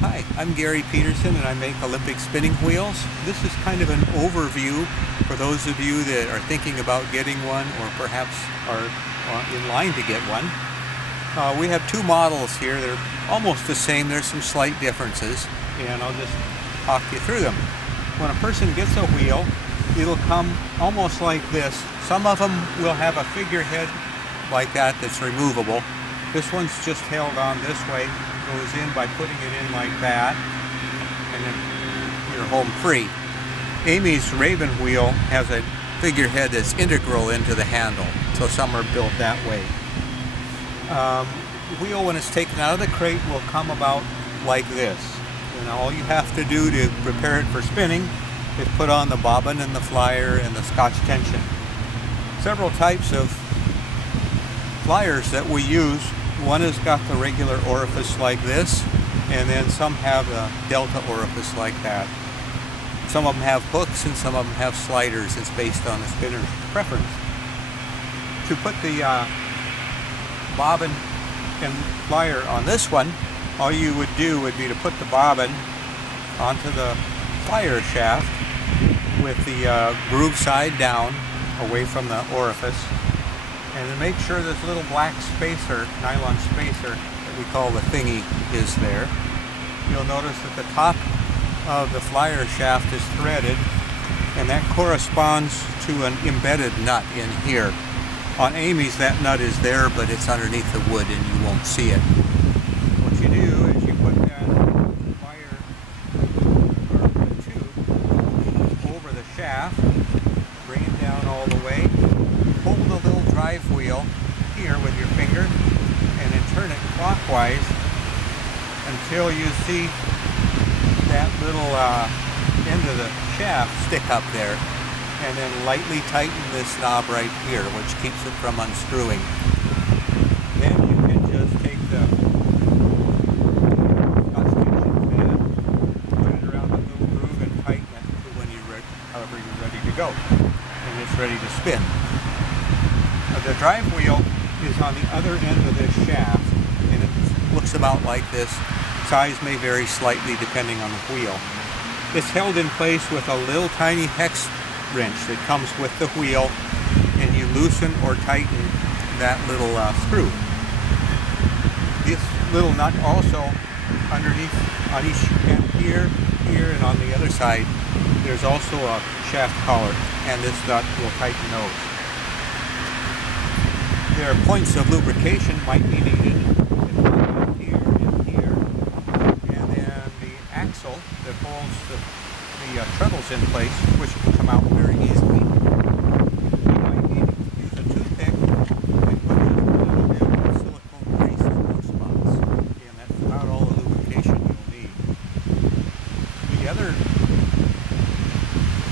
Hi, I'm Gary Peterson and I make Olympic spinning wheels. This is kind of an overview for those of you that are thinking about getting one or perhaps are in line to get one. We have two models here. They're almost the same. There's some slight differences and I'll just talk you through them. When a person gets a wheel, it'll come almost like this. Some of them will have a figurehead like that that's removable. This one's just held on this way. Goes in by putting it in like that, and then you're home free. Amy's Raven wheel has a figurehead that's integral into the handle, so some are built that way. The wheel, when it's taken out of the crate, will come about like this. And all you have to do to prepare it for spinning is put on the bobbin and the flyer and the Scotch tension. Several types of flyers that we use. One has got the regular orifice like this, and then some have a delta orifice like that. Some of them have hooks and some of them have sliders. It's based on the spinner's preference. To put the bobbin and flyer on this one, all you would do would be to put the bobbin onto the flyer shaft with the groove side down away from the orifice. And to make sure this little black spacer, nylon spacer that we call the thingy, is there, you'll notice that the top of the flyer shaft is threaded, and that corresponds to an embedded nut in here. On Amy's, that nut is there, but it's underneath the wood and you won't see it. What you do is you put that flyer or the tube over the shaft, bring it down all the way, hold the little drive wheel here with your finger and then turn it clockwise until you see that little end of the shaft stick up there, and then lightly tighten this knob right here, which keeps it from unscrewing. Then you can just take the Scotch tension pad, put it around the little groove and tighten it to when however you're ready to go, and it's ready to spin. The drive wheel is on the other end of this shaft, and it looks about like this. Size may vary slightly depending on the wheel. It's held in place with a little tiny hex wrench that comes with the wheel, and you loosen or tighten that little screw. This little nut also underneath on each end here, and on the other side, there's also a shaft collar, and this nut will tighten those. There are points of lubrication might be needed here and here, and then the axle that holds the treadles in place, which can come out very easily. You might need to use a toothpick and put just a little bit of silicone grease in those spots, and that's about all the lubrication you'll need. The other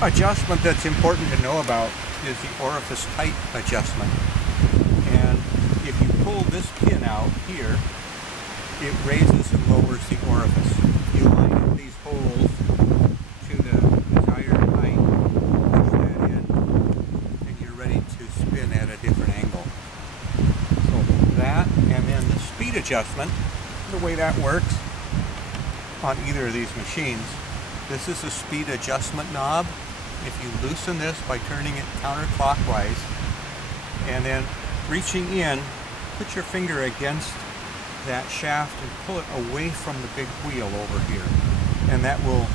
adjustment that's important to know about is the orifice height adjustment. And if you pull this pin out here, it raises and lowers the orifice. You line up these holes to the desired height, push that in, and you're ready to spin at a different angle. So that, and then the speed adjustment, the way that works on either of these machines, this is a speed adjustment knob. If you loosen this by turning it counterclockwise, and then reaching in, put your finger against that shaft and pull it away from the big wheel over here. And that will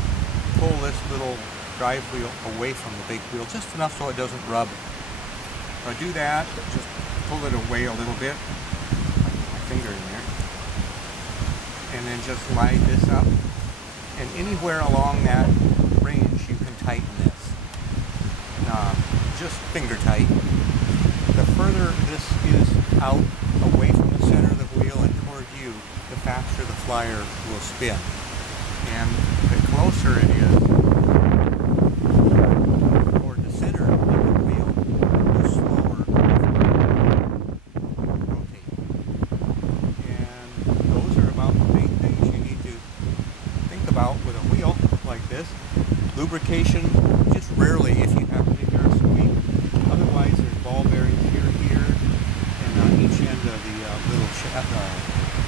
pull this little drive wheel away from the big wheel, just enough so it doesn't rub. If I do that, just pull it away a little bit, put my finger in there, and then just line this up. And anywhere along that range you can tighten this. Just finger tight. The further this is out away from the center of the wheel and toward you, the faster the flyer will spin. And the closer it is toward the center of the wheel, the slower it will rotate. And those are about the main things you need to think about with a wheel like this. Lubrication, just rarely if you happen to hear a squeak. Otherwise, there's ball bearings here, and on each end of the little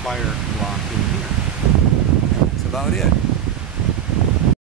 flyer block in here. And that's about it.